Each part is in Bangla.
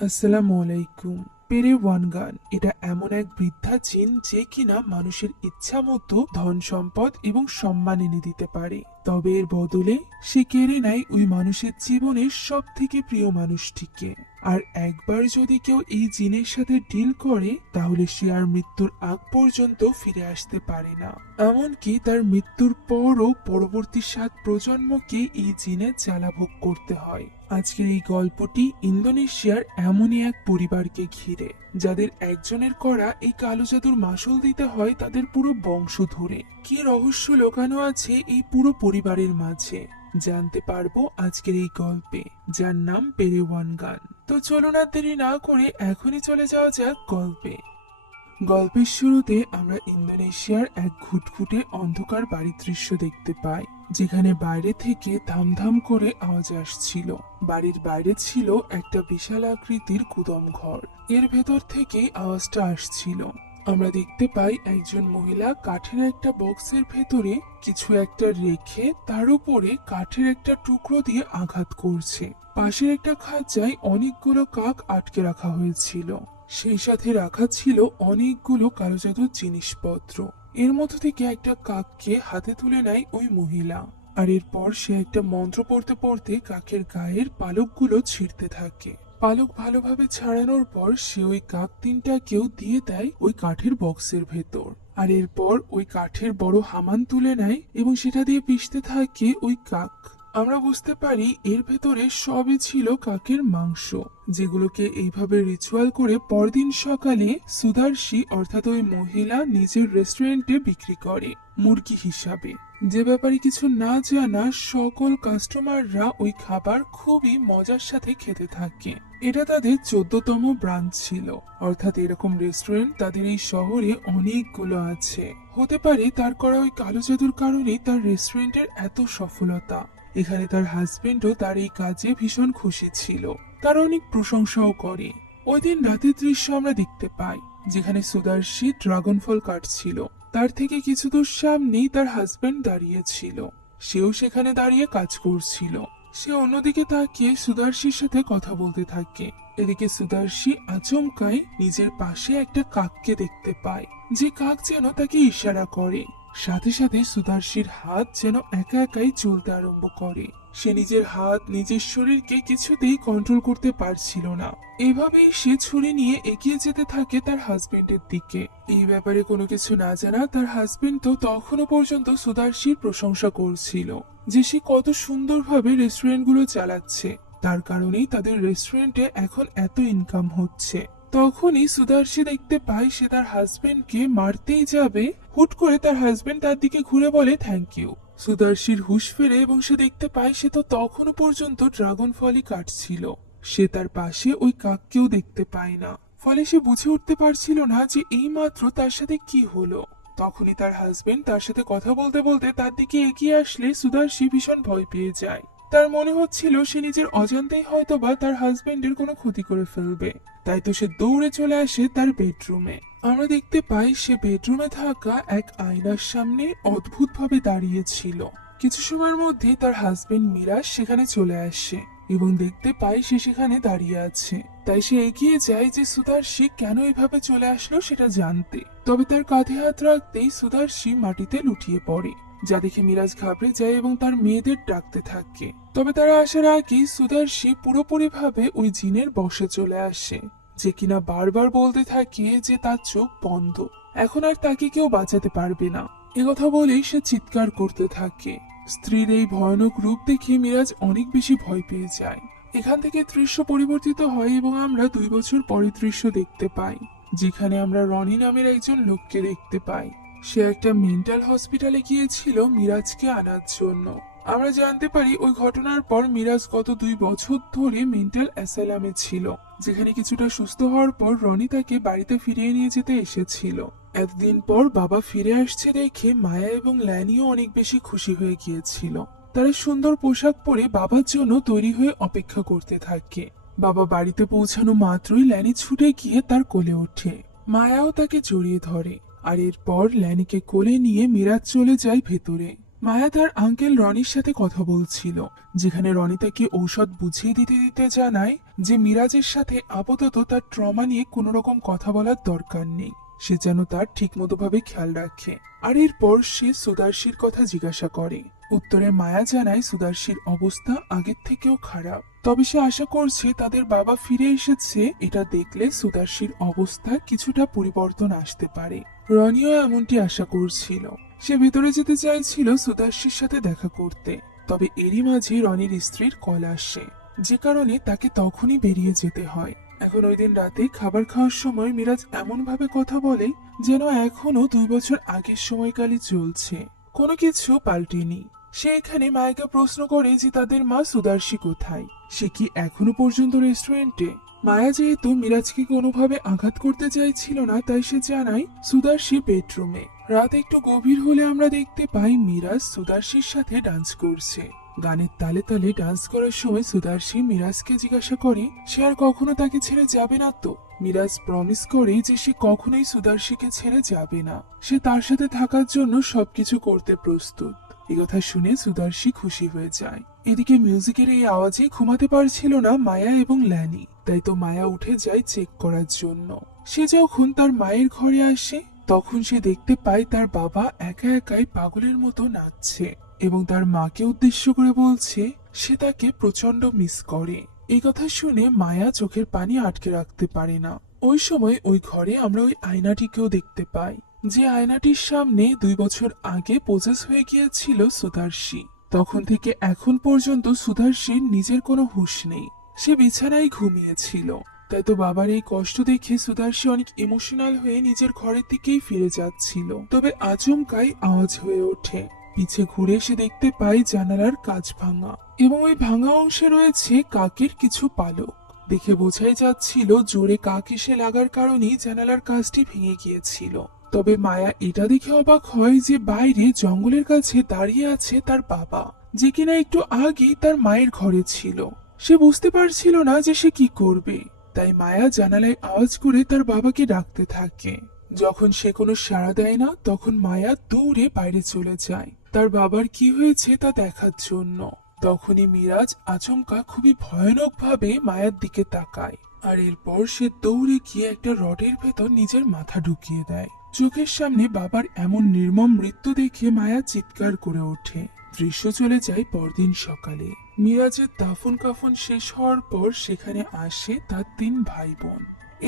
আসসালামু আলাইকুম। পেরেওয়ানগান এটা এমন এক বৃদ্ধা জিন যে কিনা মানুষের ইচ্ছা মতো ধন সম্পদ এবং সম্মান এনে দিতে পারে। তবে এর বদলে সে কেড়ে নেয় ওই মানুষের জীবনের সব থেকে প্রিয় মানুষটিকে। আর একবার যদি কেউ এই জিনের সাথে ডিল করে তাহলে সে আর মৃত্যুর আগ পর্যন্ত ফিরে আসতে পারে না। এমনকি তার মৃত্যুর পরও পরবর্তী 7 প্রজন্মকে এই জিনের জ্বালা ভোগ করতে হয়। আজকের এই গল্পটি ইন্দোনেশিয়ার এমনই এক পরিবারকে ঘিরে, যাদের একজনের করা এই কালো জাদুর মাসুল দিতে হয় তাদের পুরো বংশ ধরে। কি রহস্য লুকানো আছে এই পুরো পরিবারের মাঝে জানতে পারবো আজকের এই গল্পে, যার নাম পেরেওয়ানগান। তো চলুন আর দেরি না করে এখনই চলে যাওয়া যাক গল্পে। গল্পের শুরুতে আমরা ইন্দোনেশিয়ার এক ঘুটঘুটে অন্ধকার বাড়ির দৃশ্য দেখতে পাই, যেখানে বাইরে থেকে ধামধাম করে আওয়াজ আসছিল। বাড়ির বাইরে ছিল একটা বিশাল আকৃতির গুদাম ঘর, এর ভেতর থেকেই আওয়াজটা আসছিল। আমরা দেখতে পাই একজন মহিলা কাঠের একটা বক্সের ভেতরে কিছু একটা রেখে তার উপরে কাঠের একটা টুকরো দিয়ে আঘাত করছে। পাশের একটা খাঁচায় অনেকগুলো কাক আটকে রাখা হয়েছিল, সেই সাথে রাখা ছিল অনেকগুলো কালো জাদুর জিনিসপত্র। এর মধ্য থেকে একটা কাককে হাতে তুলে নেয় ওই মহিলা, আর এরপর সে একটা মন্ত্র পড়তে পড়তে কাকের গায়ের পালকগুলো ছিঁড়তে থাকে। পালক ভালোভাবে ছাড়ানোর পর সে ওই কাক তিনটাকেও দিয়ে দেয় ওই কাঠের বক্সের ভেতর। আর এরপর ওই কাঠের বড় হামান তুলে নেয় এবং সেটা দিয়ে পিষতে থাকে ওই কাক। আমরা বুঝতে পারি এর ভেতরে সবই ছিল কাকের মাংস, যেগুলোকে এইভাবে রিচুয়াল করে পরদিন সকালে সুদার্শি অর্থাৎ ওই মহিলা নিজের রেস্টুরেন্টে বিক্রি করে মুরগি হিসাবে। যে ব্যাপারে কিছু না জানা সকল কাস্টমাররা ওই খাবার খুবই মজার সাথে খেতে থাকে। এটা তাদের 14তম ব্রাঞ্চ ছিল, অর্থাৎ এরকম রেস্টুরেন্ট তাদের এই শহরে অনেকগুলো আছে। হতে পারে তার করা ওই কালো জাদুর কারণেই তার রেস্টুরেন্টের এত সফলতা। এখানে তার হাজবেন্ডও তার এই কাজে ভীষণ খুশি ছিল, তার অনেক প্রশংসাও করে। ওই দিন রাতের দৃশ্য আমরা দেখতে পাই, যেখানে সুদার্শি ড্রাগন ফল কাটছিল। তার থেকে কিছু দূর সামনেই তার হাজবেন্ড দাঁড়িয়ে ছিল, সেও সেখানে দাঁড়িয়ে কাজ করছিল। সে অন্যদিকে তাকিয়ে সুদার্শির সাথে কথা বলতে থাকে। এদিকে সুদার্শি আচমকাই নিজের পাশে একটা কাককে দেখতে পায়, যে কাক যেন তাকে ইশারা করে। সাথে সাথে সুদার্শির হাত যেন একা একাই চলতে আরম্ভ করে। সে নিজের হাত, নিজের শরীরকে কিছুতেই কন্ট্রোল করতে পারছিল না। এভাবেই সে ছুরি নিয়ে এগিয়ে যেতে থাকে তার হাজবেন্ডের দিকে। এই ব্যাপারে কোনো কিছু না জানা তার হাজবেন্ড তো তখনও পর্যন্ত সুদার্শির প্রশংসা করছিল, যে সে কত সুন্দরভাবে রেস্টুরেন্ট গুলো চালাচ্ছে, তার কারণেই তাদের রেস্টুরেন্টে এখন এত ইনকাম হচ্ছে। তখনই সুদার্শি দেখতে পায় সে তার হাজবেন্ডকে মারতেই যাবে, হুট করে তার হাজবেন্ড তার দিকে ঘুরে বলে থ্যাংক ইউ। সুদার্শির হুঁশ ফেরে এবং সে দেখতে পায় সে তো তখনও পর্যন্ত ড্রাগন ফলই কাটছিল। সে তার পাশে ওই কাককেও দেখতে পায় না, ফলে সে বুঝে উঠতে পারছিল না যে এই মাত্র তার সাথে কি হলো। তখনই তার হাজবেন্ড তার সাথে কথা বলতে বলতে তার দিকে এগিয়ে আসলে সুদার্শি ভীষণ ভয় পেয়ে যায়। তার মনে হচ্ছিল সে নিজের অজান্তেই হয়তোবা তার হাজবেন্ডের কোনো ক্ষতি করে ফেলবে, তাই তো সে দৌড়ে চলে আসে তার বেডরুমে। আমরা দেখতে পাই সে বেডরুমে থাকা এক আয়নার সামনে অদ্ভুতভাবে দাঁড়িয়ে ছিল। কিছু সময়ের মধ্যে তার হাজবেন্ড মিরাজ সেখানে চলে আসে এবং দেখতে পাই সে সেখানে দাঁড়িয়ে আছে। তাই সে এগিয়ে যায় যে সুদার্শি কেন এভাবে চলে আসলো সেটা জানতে। তবে তার কাঁধে হাত রাখতেই সুদার্শি মাটিতে লুটিয়ে পড়ে, যা দেখে মিরাজ ঘাবড়ে যায় এবং তার মেয়েদের ডাকতে থাকে। তবে তারা আসার আগেই সুদার্শি পুরোপুরি ভাবে ওই জিনের বশে চলে আসে, যে কিনা বারবার বলতে থাকে যে তার চোখ বন্ধ, এখন আর তাকে কেউ বাঁচাতে পারবে না। একথা বলেই সে চিৎকার করতে থাকে। স্ত্রীর এই ভয়ানক রূপ দেখে মিরাজ অনেক বেশি ভয় পেয়ে যায়। এখান থেকে দৃশ্য পরিবর্তিত হয় এবং আমরা 2 বছর পরের দৃশ্য দেখতে পাই, যেখানে আমরা রনি নামের একজন লোককে দেখতে পাই। সে একটা মেন্টাল হসপিটালে গিয়েছিল মিরাজকে আনার জন্য। আমরা জানতে পারি ওই ঘটনার পর মিরাজ গত 2 বছর ধরে মেন্টাল অ্যাসাইলামে ছিল, যেখানে কিছুটা সুস্থ হওয়ার পর রনি তাকে বাড়িতে ফিরিয়ে নিয়ে যেতে এসেছিল। এতদিন পর বাবা ফিরে আসছে দেখে মায়া এবং ল্যানিও অনেক বেশি খুশি হয়ে গিয়েছিল। তারা সুন্দর পোশাক পরে বাবার জন্য তৈরি হয়ে অপেক্ষা করতে থাকে। বাবা বাড়িতে পৌঁছানো মাত্রই ল্যানি ছুটে গিয়ে তার কোলে ওঠে। মায়াও তাকে জড়িয়ে ধরে, আর এরপর ল্যানিকে কোলে নিয়ে মিরাজ চলে যায় ভেতরে। মায়া তার আঙ্কেল রনির সাথে কথা বলছিল, যেখানে রনি তাকে ঔষধ বুঝিয়ে দিতে দিতে জানায় যে মিরাজের সাথে আপাতত তার ট্রমা নিয়ে কোনো রকম কথা বলার দরকার নেই, সে যেন তার ঠিকমতো ভাবে খেয়াল রাখে। আর এরপর সে সুদার্শীর কথা জিজ্ঞাসা করে। উত্তরে মায়া জানায় সুদার্শীর অবস্থা আগের থেকেও খারাপ, তবে সে আশা করছে তাদের বাবা ফিরে এসেছে, এটা দেখলে সুদার্শীর অবস্থা কিছুটা পরিবর্তন আসতে পারে। রনিও এমনটি আশা করছিল। সে ভেতরে যেতে চাইছিল সুদার্শীর সাথে দেখা করতে, তবে এরই মাঝে রনির স্ত্রীর কল আসে, যে কারণে তাকে তখনই বেরিয়ে যেতে হয়। এখন ওই দিন রাতে খাবার খাওয়ার সময় মিরাজ এমন ভাবে কথা বলে যেন এখনো 2 বছর আগের সময়কালই চলছে, কোনো কিছু পাল্টেনি। সে এখানে মায়াকে প্রশ্ন করে যে তাদের মা সুদার্শী কোথায়, সে কি এখনো পর্যন্ত রেস্টুরেন্টে। মায়া যেহেতু মিরাজকে কোনোভাবে আঘাত করতে চাইছিল না, তাই সে জানায় সুদার্শী বেডরুমে। রাত একটু গভীর হলে আমরা দেখতে পাই মিরাজ সুদার্শীর সাথে ডান্স করছে। গানের তালে তালে ডান্স করার সময় সুদার্শী মিরাজকে জিজ্ঞাসা করে সে আর কখনো তাকে ছেড়ে যাবে না তো। মিরাজ প্রমিস করে যে সে কখনোই সুদার্শীকে ছেড়ে যাবে না, সে তার সাথে থাকার জন্য সবকিছু করতে প্রস্তুত। এই কথা শুনে সুদার্শী খুশি হয়ে যায়। এদিকে মিউজিকের এই আওয়াজে ঘুমাতে পারছিল না মায়া এবং ল্যানি, তাই তো মায়া উঠে যায় চেক করার জন্য। সে যখন তার মায়ের ঘরে আসে তখন সে দেখতে পায় তার বাবা একা একাই পাগলের মতো নাচছে এবং তার মাকে উদ্দেশ্য করে বলছে সে তাকে প্রচন্ড মিস করে। এই কথা শুনে মায়া চোখের পানি আটকে রাখতে পারে না। ওই সময় ওই ঘরে আমরা ওই আয়নাটিকেও দেখতে পাই, যে আয়নাটির সামনে 2 বছর আগে পজেস হয়ে গিয়েছিল সুদার্শী। তখন থেকে এখন পর্যন্ত সুদার্শীর নিজের কোনো হুঁশ নেই, সে বিছানায় ঘুমিয়েছিল। তাই তো বাবার এই কষ্ট দেখে সুদার্শী অনেক ইমোশনাল হয়ে নিজের ঘরের দিকেই ফিরে যাচ্ছিল, তবে আচমকাই আওয়াজ হয়ে ওঠে। পিছে ঘুরে সে দেখতে পায় জানালার কাঁচ ভাঙা এবং ওই ভাঙা অংশে রয়েছে কাকের কিছু পালক। দেখে বোঝাই যাচ্ছিল জোরে কাক এসে লাগার কারণেই জানালার কাঁচটি ভেঙে গিয়েছিল। তবে মায়া এটা দেখে অবাক হয় যে বাইরে জঙ্গলের কাছে দাঁড়িয়ে আছে তার বাবা, যে কিনা একটু আগেই তার মায়ের ঘরে ছিল। সে বুঝতে পারছিল না যে সে কি করবে, তাই মায়া জানালায় আওয়াজ করে তার বাবাকে ডাকতে থাকে। যখন সে কোনো সাড়া দেয় না তখন মায়া দৌড়ে বাইরে চলে যায় তার বাবার কি হয়েছে তা দেখার জন্য। তখনই মিরাজ আচমকা খুবই ভয়ানক ভাবে মায়ার দিকে তাকায়, আর এরপর সে দৌড়ে গিয়ে একটা রডের ভেতর নিজের মাথা ঢুকিয়ে দেয়। চোখের সামনে বাবার এমন নির্মম মৃত্যু দেখে মায়া চিৎকার করে ওঠে। দৃশ্য চলে যায় পরদিন সকালে। মিরাজের দাফন কাফন শেষ হওয়ার পর সেখানে আসে তার 3 ভাই বোন।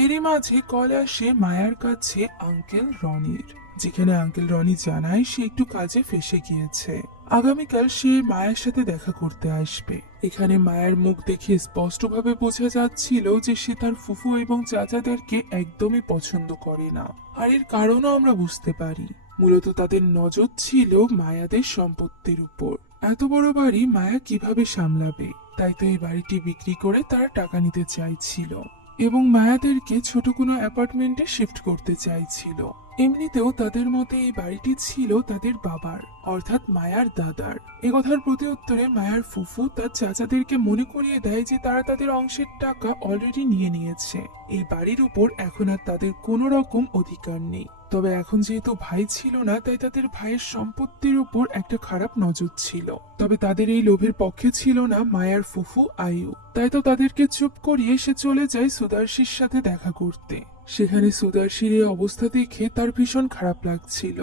এরই মাঝে কল আসে মায়ার কাছে আঙ্কেল রনির, যেখানে আঙ্কেল রনি জানায় সে একটু কাজে ফেসে গিয়েছে, আগামীকাল সে মায়ের সাথে দেখা করতে আসবে। এখানে মায়ের মুখ দেখে স্পষ্টভাবে বোঝা যাচ্ছিল যে সে তার ফুফু এবং চাচাদেরকে একদমই পছন্দ করে না। আর এর কারণও আমরা বুঝতে পারি, মূলত তাদের নজর ছিল মায়াদের সম্পত্তির উপর। এত বড় বাড়ি মায়া কিভাবে সামলাবে, তাই তো এই বাড়িটি বিক্রি করে তারা টাকা নিতে চাইছিল এবং মায়াদেরকে ছোট কোনো অ্যাপার্টমেন্টে শিফট করতে চাইছিল। এমনিতেও তাদের মতে এই বাড়িটি ছিল তাদের বাবার, অর্থাৎ মায়ার দাদার। একথার প্রতি উত্তরে মায়ার ফুফু তার চাচাদেরকে মনে করিয়ে দেয় যে তারা তাদের অংশের টাকা অলরেডি নিয়ে নিয়েছে, এই বাড়ির উপর এখন আর তাদের কোনো রকম অধিকার নেই। তবে এখন যেহেতু ভাই ছিল না, তাই তাদের ভাইয়ের সম্পত্তির উপর একটা খারাপ নজর ছিল। তবে তাদের এই লোভের পক্ষে ছিল না মায়ার ফুফু আয়ু, তাই তো তাদেরকে চুপ করিয়ে সে চলে যায় সুদার্শীর সাথে দেখা করতে। সেখানে সুদার্শীর এই অবস্থা দেখে তার ভীষণ খারাপ লাগছিল।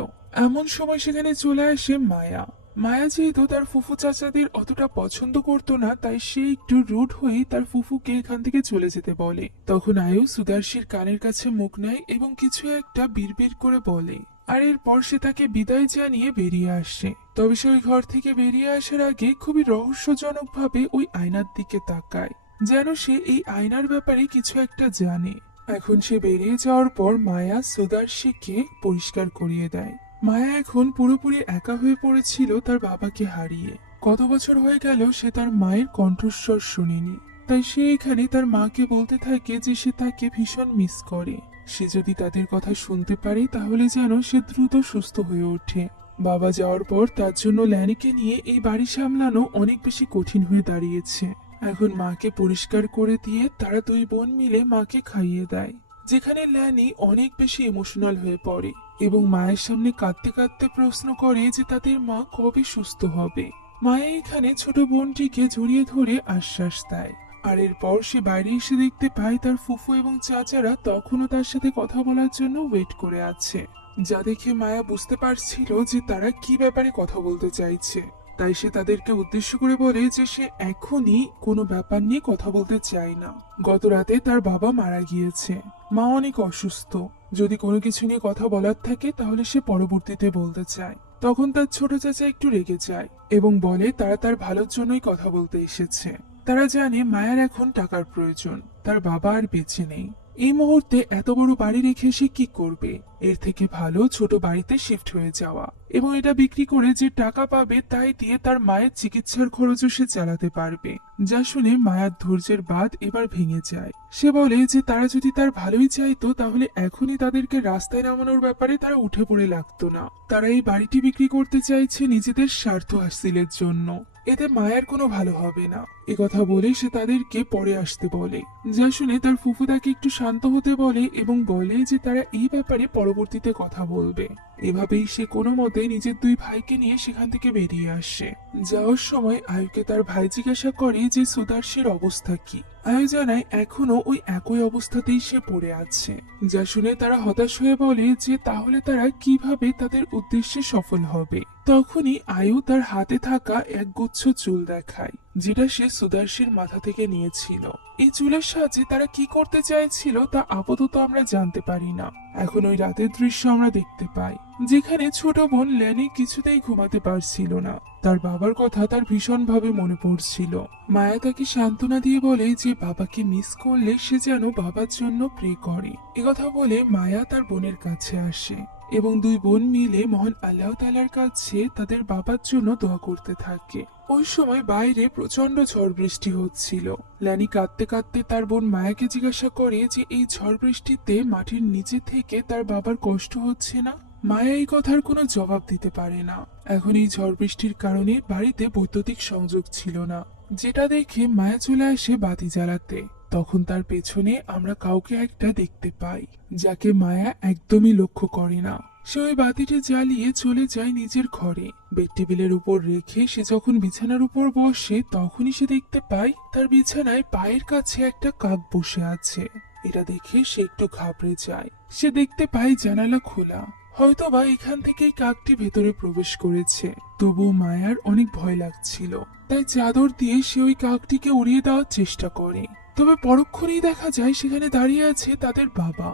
এমন সময় সেখানে চলে আসে মায়া। মায়া যেহেতু তার ফুফু চাচাদের অতটা পছন্দ করতো না, তাই সে একটু রুড হয়ে তার ফুফুকে এখান থেকে চলে যেতে বলে। তখন আয়ু সুদার্শীর কানের কাছে মুখ নেয় এবং কিছু একটা বিড়বিড় করে বলে, আর এরপর সে তাকে বিদায় জানিয়ে বেরিয়ে আসে। তবে সে ওই ঘর থেকে বেরিয়ে আসার আগে খুবই রহস্যজনক ভাবে ওই আয়নার দিকে তাকায়, যেন সে এই আয়নার ব্যাপারে কিছু একটা জানে। এখন সে বেরিয়ে যাওয়ার পর মায়া সুদার্শীকে পরিষ্কার করিয়ে দেয়। মায়া এখন পুরোপুরি একা হয়ে পড়েছিল তার বাবাকে হারিয়ে। কত বছর হয়ে গেল সে তার মায়ের কণ্ঠস্বর শুনেনি, তাই সে এখানে তার মাকে বলতে থাকে যে সে তাকে ভীষণ মিস করে। সে যদি তাদের কথা শুনতে পারে তাহলে যেন সে দ্রুত সুস্থ হয়ে ওঠে। বাবা যাওয়ার পর তার জন্য ল্যানিকে নিয়ে এই বাড়ি সামলানো অনেক বেশি কঠিন হয়ে দাঁড়িয়েছে। এখন মাকে পরিষ্কার করে দিয়ে তারা 2 বোন মিলে মাকে খাইয়ে দেয়, যেখানে ল্যানি অনেক বেশি ইমোশনাল হয়ে পড়ে। এবং মায়ের সামনে কাঁদতে কাঁদতে প্রশ্ন করে যে তাদের মা কবে সুস্থ হবে। মায়া এখানে ছোট বোনটিকে জড়িয়ে ধরে আশ্বাস দেয়। আর এরপর সে বাইরে এসে দেখতে পায় তার ফুফু এবং চাচারা তখনও তার সাথে কথা বলার জন্য ওয়েট করে আছে, যা দেখে মায়া বুঝতে পারছিল যে তারা কি ব্যাপারে কথা বলতে চাইছে। তাই সে তাদেরকে উদ্দেশ্য করে বলে যে সে এখনই কোনো ব্যাপার নিয়ে কথা বলতে চায় না। গত রাতে তার বাবা মারা গিয়েছে, মা অনেক অসুস্থ, যদি কোনো কিছু নিয়ে কথা বলার থাকে তাহলে সে পরবর্তীতে বলতে চায়। তখন তার ছোট চাচা একটু রেগে যায় এবং বলে তারা তার ভালোর জন্যই কথা বলতে এসেছে। তারা জানে মায়ার এখন টাকার প্রয়োজন, তার বাবা আর বেঁচে নেই। এই মুহূর্তে এত বড় বাড়ি রেখে সে কি করবে? এর থেকে ভালো ছোট বাড়িতে শিফট হয়ে যাওয়া এবং এটা বিক্রি করে যে টাকা পাবে তাই দিয়ে তার মায়ের চিকিৎসার খরচও সে চালাতে পারবে। যা শুনে মায়ার ধৈর্যের বাঁধ এবার ভেঙে যায়। সে বলে যে তারা যদি তার ভালোই চাইতো তাহলে এখনই তাদেরকে রাস্তায় নামানোর ব্যাপারে তারা উঠে পড়ে লাগতো না। তারা এই বাড়িটি বিক্রি করতে চাইছে নিজেদের স্বার্থ হাসিলের জন্য, এতে মায়ার কোনো ভালো হবে না। একথা বলে সে তাদেরকে পরে আসতে বলে, যা শুনে তার ফুফু তাকে একটু শান্ত হতে বলে এবং বলে যে তারা এই ব্যাপারে পরবর্তীতে কথা বলবে। এভাবেই সে কোনো মতে নিজের দুই ভাইকে নিয়ে সেখান থেকে বেরিয়ে আসে। যাওয়ার সময় আয়ুকে তার ভাই জিজ্ঞাসা করে যে সুদার্শের অবস্থা কি। আয়ু জানায় এখনো ওই একই অবস্থাতেই সে পড়ে আছে। যা শুনে তারা হতাশ হয়ে বলে যে তাহলে তারা কিভাবে তাদের উদ্দেশ্যে সফল হবে। তখনই আয়ু তার হাতে থাকা এক গুচ্ছ চুল দেখায়, যেটা সে সুদার্শীর মাথা থেকে নিয়েছিল। এই চুলের সাহায্যে তারা কি করতে চাইছিল তা আপাতত আমরা জানতে পারি না। এখন ওই রাতের দৃশ্য আমরা দেখতে পাই, যেখানে ছোট বোন ল্যানি কিছুতেই ঘুমাতে পারছিল না। তার বাবার কথা তার ভীষণভাবে মনে পড়ছিল। মায়া তাকে সান্ত্বনা দিয়ে বলে যে বাবাকে মিস করলে সে যেন বাবার জন্য প্রে করে। একথা বলে মায়া তার বোনের কাছে আসে এবং দুই বোন মিলে মহান আল্লাহ তাআলার কাছে তাদের বাবার জন্য দোয়া করতে থাকে। ওই সময় বাইরে প্রচন্ড ঝড় বৃষ্টি হচ্ছিল। ল্যানি কাঁদতে কাঁদতে তার বোন মায়াকে জিজ্ঞাসা করে যে এই ঝড় বৃষ্টিতে মাটির নিচে থেকে তার বাবার কষ্ট হচ্ছে না। মায়া এই কথার কোনো জবাব দিতে পারে না। এখন এই ঝড় বৃষ্টির কারণে বাড়িতে বৈদ্যুতিক সংযোগ ছিল না, যেটা দেখে মায়া চলে আসে বাতি জ্বালাতে। তখন তার পেছনে আমরা কাউকে একটা দেখতে পাই, যাকে মায়া একদমই লক্ষ্য করে না। সে ওই বাতিটি জ্বালিয়ে চলে যায় নিজের ঘরে। বেড টেবিলের উপর রেখে সে যখন বিছানার উপর বসে তখনই সে দেখতে পায় তার বিছানায় পায়ের কাছে একটা কাক বসে আছে। এটা দেখে সে একটু ঘাবড়ে যায়। সে দেখতে পায় জানালা খোলা, হয়তোবা এখান থেকেই কাকটি ভেতরে প্রবেশ করেছে। তবু মায়ার অনেক ভয় লাগছিল, তাই চাদর দিয়ে সে ওই কাকটিকে উড়িয়ে দেওয়ার চেষ্টা করে। তবে পরক্ষণেই দেখা যায় সেখানে দাঁড়িয়ে আছে তাদের বাবা,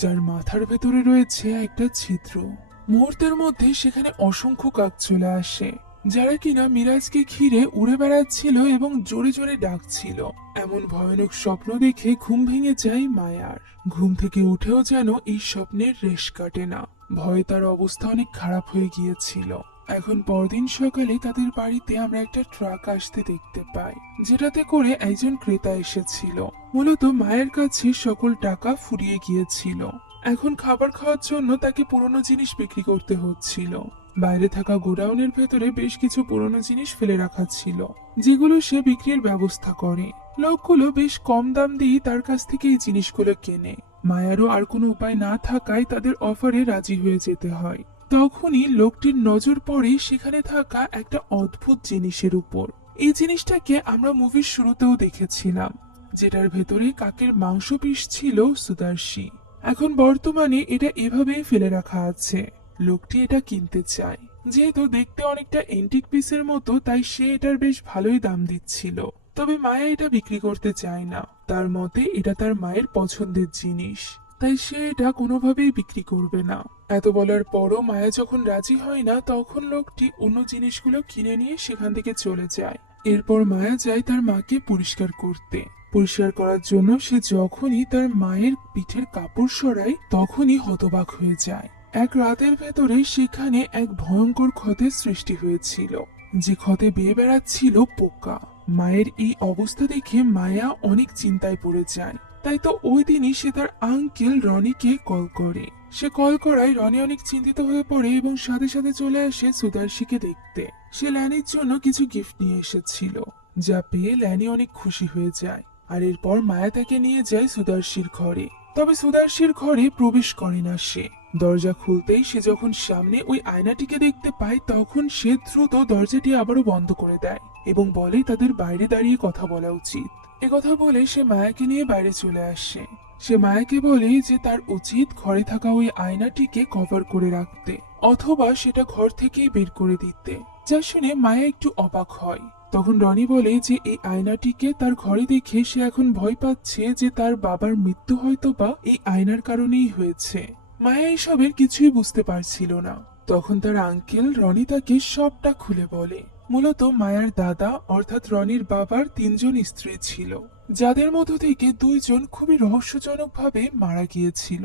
যার মাথার ভেতরে রয়েছে একটা ছিদ্র। মুহূর্তের মধ্যে সেখানে অসংখ্য কাক চলে আসে, যারা কিনা মিরাজকে ঘিরে উড়ে বেড়াচ্ছিল এবং জোরে জোরে ডাকছিল। এমন ভয়ানক স্বপ্ন দেখে ঘুম ভেঙে যায় মায়ার। ঘুম থেকে উঠেও যেন এই স্বপ্নের রেশ কাটে না। ভয়ে তার অবস্থা অনেক খারাপ হয়ে গিয়েছিল। এখন পরদিন সকালে তাদের বাড়িতে আমরা একটা ট্রাক আসতে দেখতে পাই, যেটাতে করে একজন ক্রেতা এসেছিল। মূলত মায়ের কাছে সকল টাকা ফুরিয়ে গিয়েছিল। এখন খাবার খাওয়ার জন্য তাকে পুরনো জিনিস বিক্রি করতে হচ্ছিল। বাইরে থাকা গোডাউনের ভেতরে বেশ কিছু পুরনো জিনিস ফেলে রাখা ছিল, যেগুলো সে বিক্রির ব্যবস্থা করে। লোকগুলো বেশ কম দাম দিয়ে তার কাছ থেকে এই জিনিসগুলো কেনে। মায়ারও আর কোনো উপায় না থাকায় তাদের অফারে রাজি হয়ে যেতে হয়। তখনই লোকটির নজর পড়ে সেখানে থাকা একটা অদ্ভুত জিনিসের উপর। এই জিনিসটাকে আমরা মুভির শুরুতেও দেখেছিলাম, যেটার ভেতরে কাকের মাংস পিস ছিল সুদার্শী। এখন বর্তমানে এটা এভাবেই ফেলে রাখা আছে। লোকটি এটা কিনতে চায়, যেহেতু দেখতে অনেকটা এন্টিক পিসের মতো, তাই সে এটার বেশ ভালোই দাম দিচ্ছিল। তবে মায়া এটা বিক্রি করতে চায় না। তার মতে এটা তার মায়ের পছন্দের জিনিস, তাই সে এটা কোনোভাবেই বিক্রি করবে না। এত বলার পরও মায়া যখন রাজি হয় না, তখন লোকটি অন্য জিনিসগুলো কিনে নিয়ে সেখান থেকে চলে যায়। এরপর মায়া যায় তার মাকে পরিষ্কার করতে। পরিষ্কার করার জন্য সে যখনই তার মায়ের পিঠের কাপড় সরায়, তখনই হতবাক হয়ে যায়। এক রাতের ভেতরে সেখানে এক ভয়ঙ্কর ক্ষতের সৃষ্টি হয়েছিল, যে ক্ষতে বেয়ে বেড়াচ্ছিল পোকা। মায়ের এই অবস্থা দেখে মায়া অনেক চিন্তায় পড়ে যায়। তাই তো ওই দিনই সে তার আঙ্কেল রনিকে কল করে। সে কল করায় রনি অনেক চিন্তিত হয়ে পড়ে এবং সাথে সাথে চলে আসে সুদার্শীকে দেখতে। সে ল্যানির জন্য কিছু গিফট নিয়ে এসেছিল, যা পেয়ে ল্যানি অনেক খুশি হয়ে যায়। আর এরপর মায়া তাকে নিয়ে যায় সুদার্শীর ঘরে। তবে সুদার্শীর ঘরে প্রবেশ করে না সে। দরজা খুলতেই সে যখন সামনে ওই আয়নাটিকে দেখতে পায় তখন সে দ্রুত দরজাটি আবারও বন্ধ করে দেয় এবং বলে তাদের বাইরে দাঁড়িয়ে কথা বলা উচিত। কথা বলে সে মায়াকে নিয়ে বাইরে চলে আসে। সে মায়াকে বলে যে তার উচিত ঘরে থাকা ওই আয়নাটিকে কভার করে রাখতে অথবা সেটা ঘর থেকেই বের করে দিতে। যা শুনে মায়া একটু অবাক হয়। তখন রনি বলে যে এই আয়নাটিকে তার ঘরে দেখে সে এখন ভয় পাচ্ছে যে তার বাবার মৃত্যু হয়তোবা এই আয়নার কারণেই হয়েছে। মায়া এসবের কিছুই বুঝতে পারছিল না। তখন তার আঙ্কেল রনি তাকে সবটা খুলে বলে। মূলত মায়ার দাদা অর্থাৎ রনির বাবার 3 জন স্ত্রী ছিল, যাদের মধ্য থেকে 2 জন খুবই রহস্যজনকভাবে মারা গিয়েছিল।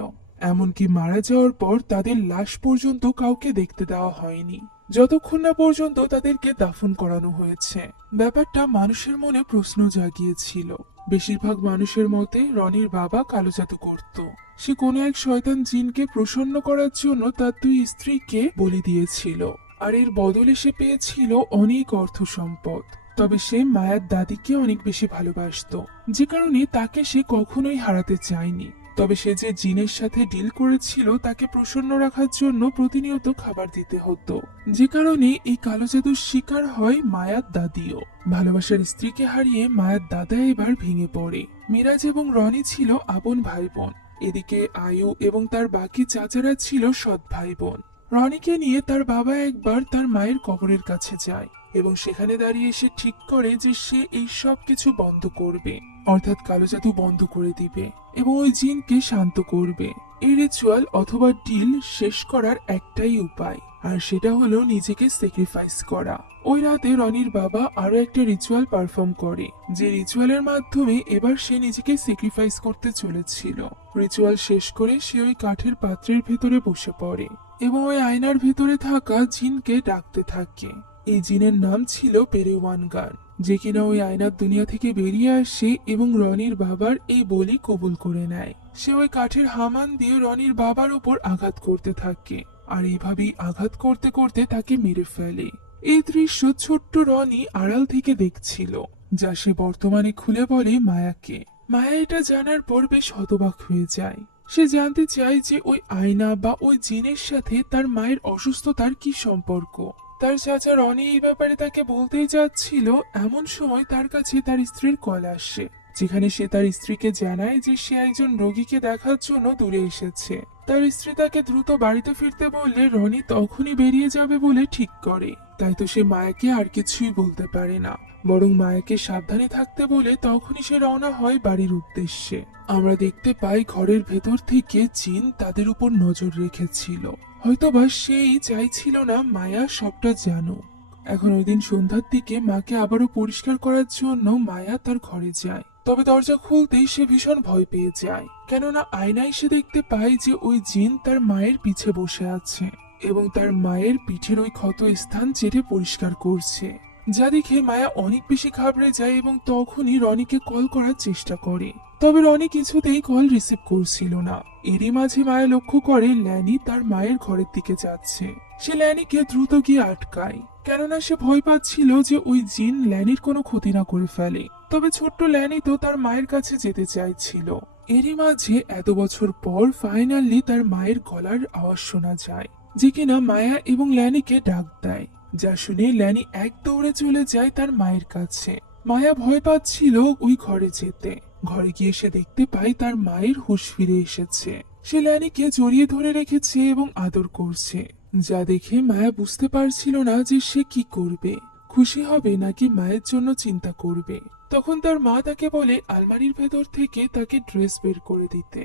এমনকি মারা যাওয়ার পর তাদের লাশ পর্যন্ত কাউকে দেখতে দেওয়া হয়নি, যতক্ষণ না পর্যন্ত তাদেরকে দাফন করানো হয়েছে। ব্যাপারটা মানুষের মনে প্রশ্ন জাগিয়েছিল। বেশিরভাগ মানুষের মতে রনির বাবা কালো জাদু করত। সে কোনো এক শয়তান জিনকে প্রসন্ন করার জন্য তার 2 স্ত্রীকে বলি দিয়েছিল, আর এর বদলে সে পেয়েছিল অনেক অর্থ সম্পদ। তবে সে মায়ার দাদিকে অনেক বেশি ভালোবাসতো, যে কারণে তাকে সে কখনোই হারাতে চায়নি। তবে সে যে জিনের সাথে ডিল করেছিল তাকে প্রসন্ন রাখার জন্য প্রতিনিয়ত খাবার দিতে হতো, যে কারণে এই কালো জাদুর শিকার হয় মায়ার দাদিও। ভালোবাসার স্ত্রীকে হারিয়ে মায়ার দাদা এবার ভেঙে পড়ে। মিরাজ এবং রনি ছিল আপন ভাই বোন, এদিকে আয়ু এবং তার বাকি চাচারা ছিল সৎ ভাই বোন। রনিকে নিয়ে তার বাবা একবার তার মায়ের কবরের কাছে যায় এবং সেখানে দাঁড়িয়ে সে ঠিক করে যে সে এই সব কিছু বন্ধ করবে, অর্থাৎ কালো জাদু বন্ধ করে দিবে এবং ওই জিনকে শান্ত করবে। এই রিচুয়াল অথবা ডিল শেষ করার একটাই উপায়, আর সেটা হলো নিজেকে স্যাক্রিফাইস করা। ওই রাতে রনির বাবা আরো একটা রিচুয়াল পারফর্ম করে, যে রিচুয়ালের মাধ্যমে এবার সে নিজেকে স্যাক্রিফাইস করতে চলেছিল। রিচুয়াল শেষ করে সে ওই কাঠের পাত্রের ভেতরে বসে পড়ে এবং ওই আয়নার ভেতরে থাকা জিনকে ডাকতে থাকে। এই জিনের নাম ছিল পেরেওয়ানগান, যে কিনা ওই আয়নার দুনিয়া থেকে বেরিয়ে আসে এবং রনির বাবার এই বলি কবুল করে নেয়। সে ওই কাঠের হামান দিয়ে রনির বাবার উপর আঘাত করতে থাকে, আর এইভাবেই আঘাত করতে করতে তাকে মেরে ফেলে। এই দৃশ্য ছোট্ট রনি আড়াল থেকে দেখছিল, যা সে বর্তমানে খুলে বলে মায়াকে। মায়া এটা জানার পর বেশ হতবাক হয়ে যায়। সে জানতে চায় যে ওই আয়না বা ওই জিনের সাথে তার মায়ের অসুস্থতার কি সম্পর্ক। তার চাচা রনি এই ব্যাপারে তাকে বলতেই যাচ্ছিল, এমন সময় তার কাছে তার স্ত্রীর কল আসে, যেখানে সে তার স্ত্রীকে জানায় যে সে একজন রোগীকে দেখার জন্য দূরে এসেছে। তার স্ত্রী তাকে দ্রুত বাড়িতে ফিরতে বললে রনি তখনই বেরিয়ে যাবে বলে ঠিক করে। তাই তো সে মায়াকে আর কিছুই বলতে পারে না, বরং মায়াকে সাবধানে থাকতে বলে তখনই সে রওনা হয় বাড়ির উদ্দেশ্যে। আমরা দেখতে পাই ঘরের ভেতর থেকে জিন তাদের উপর নজর রেখেছিল, হয়তোবা সেই চাইছিল না মায়া সবটা জানুক। এখন ওই দিন সন্ধ্যার দিকে মাকে আবারও পরিষ্কার করার জন্য মায়া তার ঘরে যায়। তবে দরজা খুলতেই সে ভীষণ ভয় পেয়ে যায়, কেননা আয়নায় সে দেখতে পায় যে ওই জিন তার মায়ের পিছে বসে আছে এবং তার মায়ের পিঠের ওই ক্ষত স্থান চেটে পরিষ্কার করছে। যা দেখে মায়া অনেক বেশি ঘাবড়ে যায় এবং তখনই রনিকে কল করার চেষ্টা করে। তবে রনি কিছুতেই কল রিসিভ করছিল না। এরই মাঝে মায়া লক্ষ্য করে ল্যানি তার মায়ের ঘরের দিকে যাচ্ছে। সে ল্যানিকে দ্রুত গিয়ে আটকায়, কেননা সে ভয় পাচ্ছিল যে ওই জিন ল্যানির কোনো ক্ষতি না করে ফেলে। তবে ছোট্ট ল্যানি তো তার মায়ের কাছে যেতে চাইছিল। এরই মাঝে এত বছর পর ফাইনালি তার মায়ের গলার আওয়াজ শোনা যায়, যে কিনা মায়া এবং ল্যানিকে ডাক দেয়। যা শুনে ল্যানি এক দৌড়ে চলে যায় তার মায়ের কাছে। মায়া ভয় পাচ্ছিল ওই ঘরে যেতে। ঘরে গিয়ে সে দেখতে পায় তার মায়ের হুঁশ ফিরে এসেছে। সে ল্যানিকে জড়িয়ে ধরে রেখেছে এবং আদর করছে, যা দেখে মায়া বুঝতে পারছিল না যে সে কি করবে, খুশি হবে নাকি মায়ের জন্য চিন্তা করবে। তখন তার মা তাকে বলে আলমারির ভেতর থেকে তাকে ড্রেস বের করে দিতে।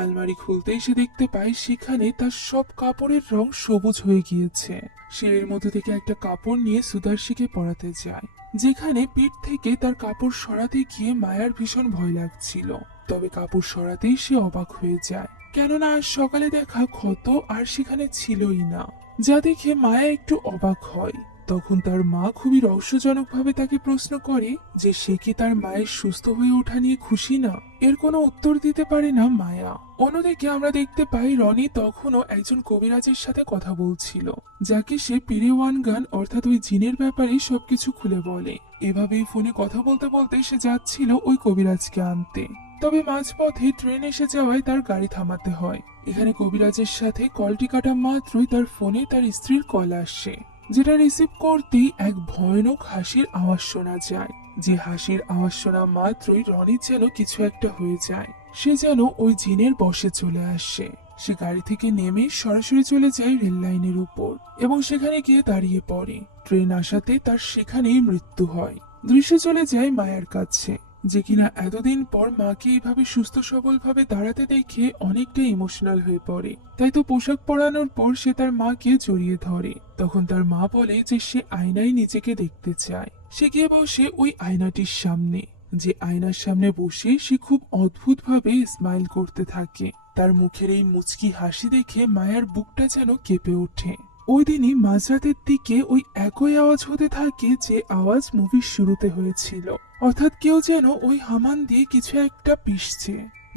আলমারি খুলতেই সে দেখতে পায় সেখানে তার সব কাপড়ের রং সবুজ হয়ে গিয়েছে। সে এর মধ্যে থেকে একটা কাপড় নিয়ে সুদার্শিকে পরাতে যায়, যেখানে পিঠ থেকে তার কাপড় সরাতে গিয়ে মায়ার ভীষণ ভয় লাগছিল। তবে কাপড় সরাতেই সে অবাক হয়ে যায়, কেননা আজ সকালে দেখা ক্ষত আর সেখানে ছিলই না। যা দেখে মায়া একটু অবাক হয়। তখন তার মা খুবই রহস্যজনকভাবে তাকে প্রশ্ন করে যে সে কি তার মায়ের সুস্থ হয়ে ওঠা নিয়ে খুশি না। এর কোনো উত্তর দিতে পারে না মায়া। অন্যদিকে আমরা দেখতে পাই রনি তখনও একজন কবিরাজের সাথে কথা বলছিল, যাকে সে পেরেওয়ানগান অর্থাৎ ওই জিনের ব্যাপারে সবকিছু খুলে বলে। এভাবেই ফোনে কথা বলতে বলতে সে যাচ্ছিল ওই কবিরাজকে আনতে। তবে মাঝপথে ট্রেন এসে যাওয়ায় তার গাড়ি থামাতে হয়। এখানে কবিরাজের সাথে কলটি কাটা মাত্রই তার ফোনে তার স্ত্রীর কল আসে, যেটা রিসিভ করতেই এক ভয়ানক হাসির আওয়াজ শোনা যায়। যে হাসির আওয়াজ শোনা মাত্রই রনির যেন কিছু একটা হয়ে যায়। সে যেন ওই জিনের বশে চলে আসে। সে গাড়ি থেকে নেমে সরাসরি চলে যায় রেল লাইনের উপর এবং সেখানে গিয়ে দাঁড়িয়ে পড়ে। ট্রেন আসাতে তার সেখানেই মৃত্যু হয়। দৃশ্য চলে যায় মায়ের কাছে, যে কিনা এতদিন পর মাকে এইভাবে সুস্থ সবল ভাবে দাঁড়াতে দেখে অনেকটা ইমোশনাল হয়ে পড়ে। তাই তো পোশাক পরানোর পর সে তার মাকে জড়িয়ে ধরে। তখন তার মা বলে যে সে আয়নায় নিজেকে দেখতে চায়। সে গিয়ে বসে ওই আয়নাটির সামনে, যে আয়নার সামনে বসে সে খুব অদ্ভুত ভাবে স্মাইল করতে থাকে। তার মুখের এই মুচকি হাসি দেখে মায়ের বুকটা যেন কেঁপে ওঠে। ওই দিনই মাঝরাতের দিকে ওই একই আওয়াজ হতে থাকে যে আওয়াজ মুভির শুরুতে হয়েছিল, অর্থাৎ কেউ যেন ওই হামান দিয়ে কিছু একটা পিষছে।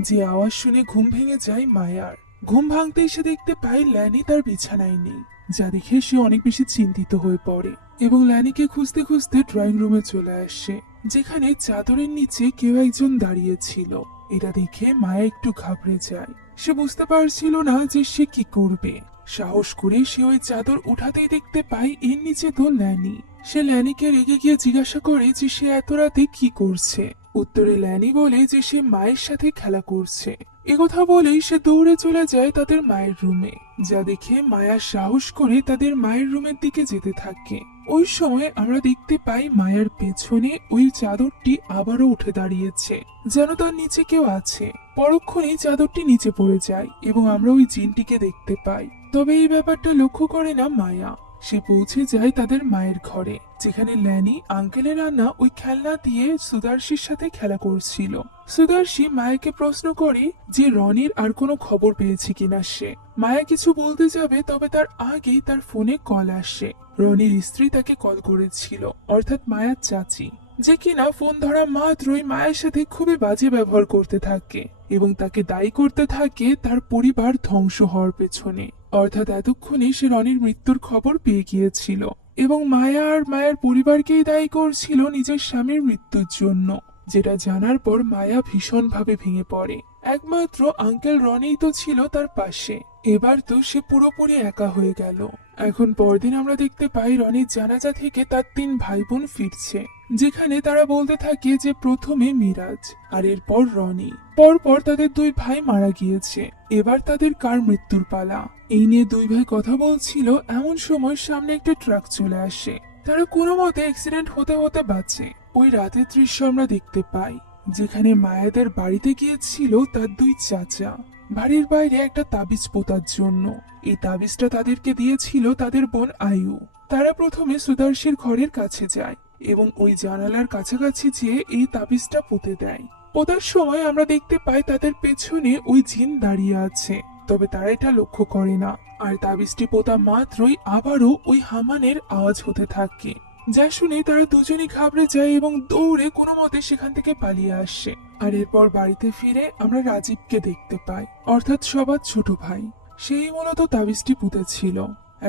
যে আওয়াজ শুনে ঘুম ভেঙে যায় মায়ার। ঘুম ভাঙতেই সে দেখতে পায় ল্যানি তার বিছানায় নেই, যা দেখে সে অনেক বেশি চিন্তিত হয়ে পড়ে এবং ল্যানিকে খুঁজতে খুঁজতে ড্রয়িং রুমে চলে আসে, যেখানে চাদরের নিচে কেউ একজন দাঁড়িয়ে ছিল। এটা দেখে মায়া একটু ঘাবড়ে যায়। সে বুঝতে পারছিল না যে সে কি করবে। সাহস করে সে ওই চাদর উঠাতেই দেখতে পায় এর নিচে তো ল্যানি। সে ল্যানিকে রেগে গিয়ে জিজ্ঞাসা করে যে সে এত রাতে কি করছে। উত্তরে ল্যানি বলে যে সে মায়ের সাথে খেলা করছে। একথা বলেই সে দৌড়ে চলে যায় তাদের মায়ের রুমে, যা দেখে মায়া সাহস করে তাদের মায়ের রুমের দিকে যেতে থাকে। ওই সময় আমরা দেখতে পাই মায়ের পেছনে ওই চাদরটি আবারও উঠে দাঁড়িয়েছে, যেন তার নিচে কেউ আছে। পরক্ষণেই চাদরটি নিচে পড়ে যায় এবং আমরা ওই জিনটিকে দেখতে পাই। তবে এই ব্যাপারটা লক্ষ্য করে না মায়া। সে পৌঁছে যায় তাদের মায়ের ঘরে, যেখানে ল্যানি আঙ্কেলের আনা ওই খেলনা দিয়ে সুদার্শির সাথে খেলা করছিল। সুদার্শি মায়াকে প্রশ্ন করে যে রনির আর কোনো খবর পেয়েছে কিনা সে। মায়া কিছু বলতে যাবে, তবে তার আগেই তার ফোনে কল আসে। রনির স্ত্রী তাকে কল করেছিল, অর্থাৎ মায়ার চাচি, যে কিনা ফোন ধরা মাত্রই মায়ের সাথে খুবই বাজে ব্যবহার করতে থাকে এবং তাকে দায়ী করতে থাকে তার পরিবার ধ্বংস হওয়ার পেছনে। অর্থাৎ এতক্ষণে সে রনির মৃত্যুর খবর পেয়ে গিয়েছিল এবং মায়া আর মায়ের পরিবারকেই দায়ী করছিল নিজের স্বামীর মৃত্যুর জন্য। যেটা জানার পর মায়া ভীষণভাবে ভেঙে পড়ে। একমাত্র আঙ্কেল রনিই তো ছিল তার পাশে। এবার তো সে পুরোপুরি একা হয়ে গেল। এখন পরদিন আমরা দেখতে পাই রনির জানাজা থেকে তার 3 ভাই বোন ফিরছে, যেখানে তারা বলতে থাকে যে প্রথমে মিরাজ আর এরপর রনি। পরপর তাদের 2 ভাই মারা গিয়েছে, এবার তাদের কার মৃত্যুর পালা। এই নিয়ে 2 ভাই কথা বলছিল, এমন সময় সামনে একটা ট্রাক চলে আসে। তারা কোনো মতে অ্যাক্সিডেন্ট হতে হতে বাঁচে। ওই রাতের দৃশ্য আমরা দেখতে পাই, যেখানে মায়াদের বাড়িতে গিয়েছিল তার 2 চাচা বাড়ির বাইরে একটা তাবিজ পোতার জন্য। এই তাবিজটা তাদেরকে দিয়েছিল তাদের বোন আয়ু। তারা প্রথমে সুদার্শির ঘরের কাছে যায় এবং ওই জানালার কাছাকাছি যেয়ে এই তাবিজটা পুঁতে দেয়। পোতার সময় আমরা দেখতে পাই তাদের পেছনে ওই জিন দাঁড়িয়ে আছে, তবে তারা এটা লক্ষ্য করে না। আর তাবিজটি পোতা মাত্রই আবারও ওই হামানের আওয়াজ হতে থাকে, যা শুনে তারা দুজনই ঘাবড়ে যায় এবং দৌড়ে কোনো মতে সেখান থেকে পালিয়ে আসে। আর এরপর বাড়িতে ফিরে আমরা রাজীবকে দেখতে পাই, অর্থাৎ সবার ছোট ভাই। সেই মূলত তাবিজটি পুঁতেছিল।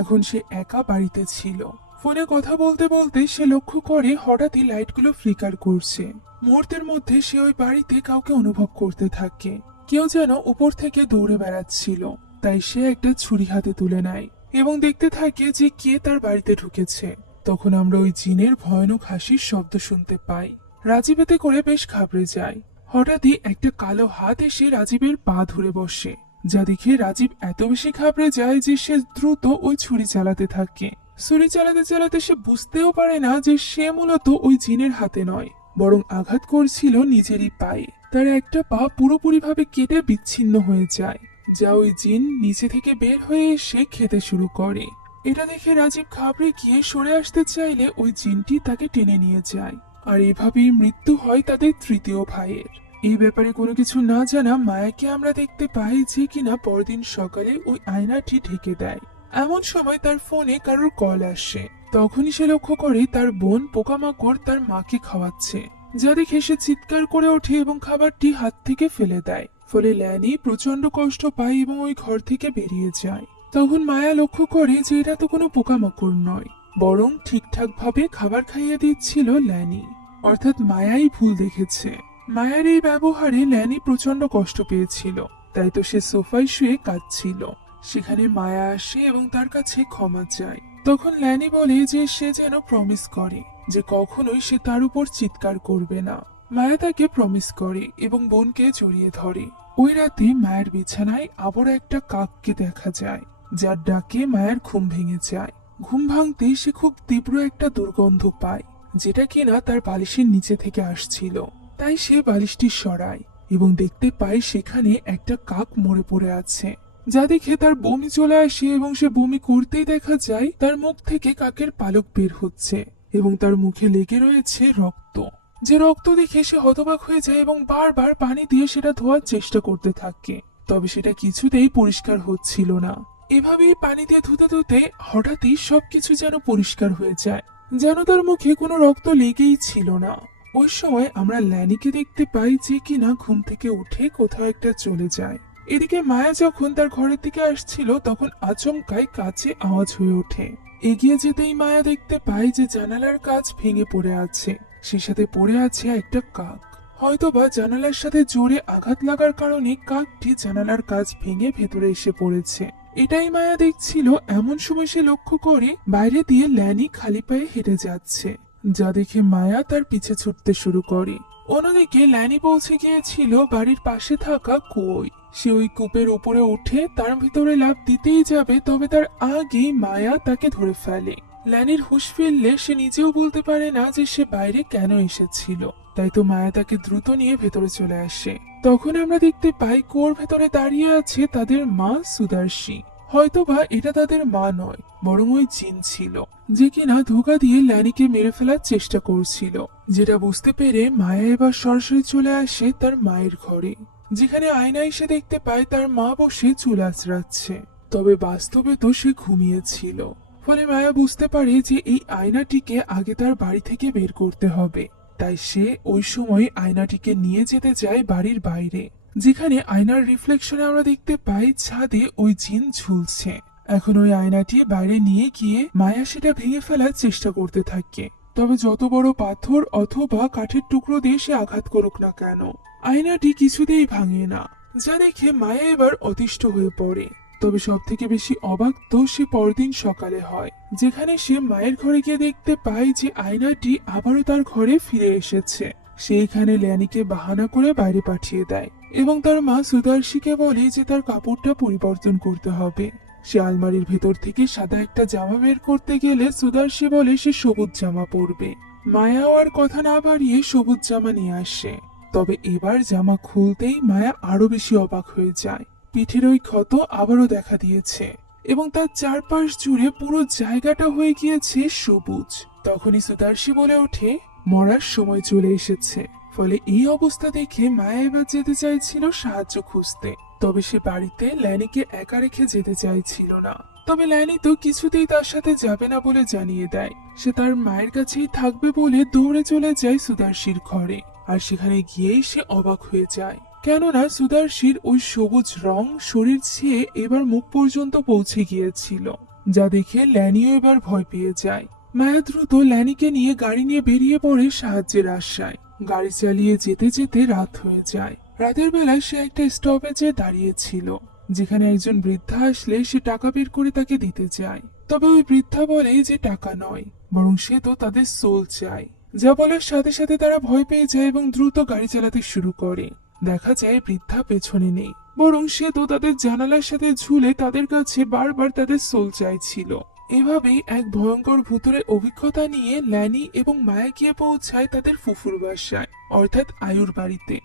এখন সে একা বাড়িতে ছিল। ফোনে কথা বলতে বলতে সে লক্ষ্য করে হঠাৎই লাইটগুলো ফ্লিকার করছে। মুহূর্তের মধ্যে সে ওই বাড়িতে কাউকে অনুভব করতে থাকে। কেউ যেন উপর থেকে দৌড়ে বেড়াচ্ছিল। তাই সে একটা ছুরি হাতে তুলে নেয় এবং দেখতে থাকে যে কে তার বাড়িতে ঢুকেছে। তখন আমরা ওই জিনের ভয়ানক হাসির শব্দ শুনতে পাই। রাজীব এতে করে বেশ ঘাবড়ে যায়। হঠাৎই একটা কালো হাত এসে রাজীবের পা ধরে বসে, যা দেখে রাজীব এত বেশি ঘাবড়ে যায় যে সে দ্রুত ওই ছুরি চালাতে থাকে। ছুরি চালাতে চালাতে সে বুঝতেও পারে না যে সে মূলত ওই জিনের হাতে নয়, বরং আঘাত করছিল নিজেরই পায়ে। তার একটা পা পুরোপুরিভাবে কেটে বিচ্ছিন্ন হয়ে যায়, যা ওই জিন নিচে থেকে বের হয়ে এসে খেতে শুরু করে। এটা দেখে রাজীব ঘাবড়ে গিয়ে সরে আসতে চাইলে ওই জিনটি তাকে টেনে নিয়ে যায়। আর এভাবেই মৃত্যু হয় তাদের 3য় ভাইয়ের। এই ব্যাপারে কোনো কিছু না জানা মায়াকে আমরা দেখতে পাই, যে কিনা পরদিন সকালে ওই আয়নাটি ঢেকে দেয়। এমন সময় তার ফোনে কারোর কল আসে। তখনই সে লক্ষ্য করে তার বোন পোকামাকড় তার মাকে খাওয়াচ্ছে, যা দেখে সে চিৎকার করে ওঠে এবং খাবারটি হাত থেকে ফেলে দেয়। ফলে ল্যানি প্রচন্ড কষ্ট পায় এবং ওই ঘর থেকে বেরিয়ে যায়। তখন মায়া লক্ষ্য করে যে এটা তো কোনো পোকামাকড় নয়, বরং ঠিকঠাক ভাবে খাবার খাইয়ে দিচ্ছিল ল্যানি। অর্থাৎ মায়াই ভুল দেখেছে। মায়ের এই ব্যবহারে ল্যানি প্রচন্ড কষ্ট পেয়েছিল, তাই তো সে সোফায় শুয়ে কাঁদছিল। সেখানে মায়া আসে এবং তার কাছে ক্ষমা চায়। তখন ল্যানি বলে যে সে যেন প্রমিস করে যে কখনোই সে তার উপর চিৎকার করবে না। মায়া তাকে প্রমিস করে এবং বোনকে জড়িয়ে ধরে। ওই রাতে মায়ের বিছানায় আবার একটা কাককে দেখা যায়, যার ডাকে মায়ের ঘুম ভেঙে যায়। ঘুম ভাঙতে সে খুব তীব্র একটা দুর্গন্ধ পায়, যেটা কিনা তার বালিশের নিচে থেকে আসছিল। তাই সে বালিশটি সরায় এবং দেখতে পায় সেখানে একটা কাক মরে পড়ে আছে, যা দেখে তার বমি চলে আসে এবং সে বমি করতেই দেখা যায় তার মুখ থেকে কাকের পালক বের হচ্ছে এবং তার মুখে লেগে রয়েছে রক্ত। যে রক্ত দেখে সে হতবাক হয়ে যায় এবং বারবার পানি দিয়ে সেটা ধোয়ার চেষ্টা করতে থাকে, তবে সেটা কিছুতেই পরিষ্কার হচ্ছিল না। এভাবেই পানি দিয়ে ধুতে ধুতে হঠাৎই সবকিছু যেন পরিষ্কার হয়ে যায়, যেন তার মুখে কোনো রক্ত লেগেই ছিল না। ওই সময় আমরা ল্যানিকে দেখতে পাই যে কিনা ঘুম থেকে উঠে কোথাও একটা চলে যায়। এদিকে মায়া যখন তার ঘরের দিকে আসছিল তখন আচমকাই কাছে আওয়াজ হয়ে ওঠে। এগিয়ে যেতেই মায়া দেখতে পায় যে জানালার কাঁচ ভেঙে পড়ে আছে, সে সাথে পড়ে আছে একটা কাক। হয়তোবা জানালার সাথে জোরে আঘাত লাগার কারণে কাকটি জানালার কাঁচ ভেঙে ভেতরে এসে পড়েছে। এটাই মায়া দেখছিল। এমন সময় সে লক্ষ্য করে বাইরে দিয়ে ল্যানি খালি পায়ে হেঁটে যাচ্ছে, যা দেখে মায়া তার পিছে ছুটতে শুরু করে। অন্যদিকে ল্যানি পৌঁছে গিয়েছিল বাড়ির পাশে থাকা কুয়োয়। সে ওই কূপের উপরে উঠে তার ভিতরে লাফ দিতেই যাবে, তবে তার আগেই মায়া তাকে ধরে ফেলে। ল্যানির হুঁশ ফিরলে সে নিজেও বলতে পারে না যে সে বাইরে কেন এসেছিল। তাই তো মায়া তাকে দ্রুত নিয়ে ভেতরে চলে আসে। তখন আমরা দেখতে পাই কুয়োর ভেতরে দাঁড়িয়ে আছে তাদের মা সুদর্শী। হয়তোবা এটা তাদের মা নয়, বরং ওই জিন ছিল, যে কিনা ধোঁকা দিয়ে ল্যানিকে মেরে ফেলার চেষ্টা করছিল। যেটা বুঝতে পেরে মায়া এবার সরাসরি চলে আসে তার মায়ের ঘরে, যেখানে আয়না এসে দেখতে পায় তার মা বসে চুল আঁচড়াচ্ছে, তবে বাস্তবে তো সে ঘুমিয়েছিল। ফলে মায়া বুঝতে পারে যে এই আয়নাটিকে আগে তার বাড়ি থেকে বের করতে হবে। তাই সে ওই সময় আয়নাটিকে নিয়ে যেতে যায় বাড়ির বাইরে, যেখানে আয়নার রিফ্লেকশনে আমরা দেখতে পাই ছাদে ওই জিন ঝুলছে। এখন ওই আয়নাটি বাইরে নিয়ে গিয়ে মায়া সেটা ভেঙে ফেলার চেষ্টা করতে থাকে, তবে যত বড় পাথর অথবা কাঠের টুকরো দিয়ে সে আঘাত করুক না কেন, আয়নাটি কিছুতেই ভাঙে না। যা দেখে মায়া এবার অতিষ্ঠ হয়ে পড়ে। তবে সব থেকে বেশি অবাক তো সে পরদিন সকালে হয়, যেখানে সে মায়ের ঘরে গিয়ে দেখতে পায় যে আয়নাটি আবারও তার ঘরে ফিরে এসেছে। সে এখানে ল্যানিকে বাহানা করে বাইরে পাঠিয়ে দেয় এবং তার মা সুদর্শীকে বলে যে তার কাপড়টা পরিবর্তন করতে হবে। সে আলমারির ভেতর থেকে সাদা একটা জামা বের করতে গেলে সুদর্শী বলে সে সবুজ জামা পরবে। মায়াও আর কথা না বাড়িয়ে সবুজ জামা নিয়ে আসে। তবে এবার জামা খুলতেই মায়া আরো বেশি অবাক হয়ে যায়। পিঠের ওই ক্ষত আবারও দেখা দিয়েছে এবং তার চারপাশ জুড়ে পুরো জায়গাটা হয়ে গিয়েছে সবুজ। তখনই সুদর্শী বলে ওঠে, মরার সময় চলে এসেছে। ফলে এই অবস্থা দেখে মায়া এবার যেতে চাইছিল সাহায্য খুঁজতে, তবে সে বাড়িতে ল্যানিকে একা রেখে যেতে চাইছিল না। তবে ল্যানি তো কিছুতেই তার সাথে যাবে না বলে জানিয়ে দেয়। সে তার মায়ের কাছেই থাকবে বলে দৌড়ে চলে যায় সুদর্শীর ঘরে। আর সেখানে গিয়েই সে অবাক হয়ে যায়, কেননা সুদর্শীর ওই সবুজ রং শরীর ছেয়ে এবার মুখ পর্যন্ত পৌঁছে গিয়েছিল, যা দেখে ল্যানিও এবার ভয় পেয়ে যায়। মায়া দ্রুত ল্যানিকে নিয়ে গাড়ি নিয়ে বেরিয়ে পড়ে সাহায্যের আশায়। গাড়ি চালিয়ে যেতে যেতে রাত হয়ে যায়। রাতের বেলায় সে একটা স্টপেজে দাঁড়িয়েছিল, যেখানে একজন বৃদ্ধা আসলে সে টাকা বের করে তাকে দিতে চায়। তবে ওই বৃদ্ধা বলে যে টাকা নয়, বরং সে তো তাদের সোল চায়। যা বলার সাথে সাথে তারা ভয় পেয়ে যায় এবং দ্রুত গাড়ি চালাতে শুরু করে। দেখা যায় বৃদ্ধা পেছনে নেই, বরং সে তো তাদের জানালার সাথে ঝুলে তাদের কাছে বারবার তাদের সোল চাইছিল। এভাবেই এক ভয়ঙ্কর ভূতের অভিজ্ঞতা নিয়ে ল্যানি এবং মায়া গিয়ে পৌঁছায় তাদের ফুফুর বাসায়, অর্থাৎ আয়ুর বাড়িতে।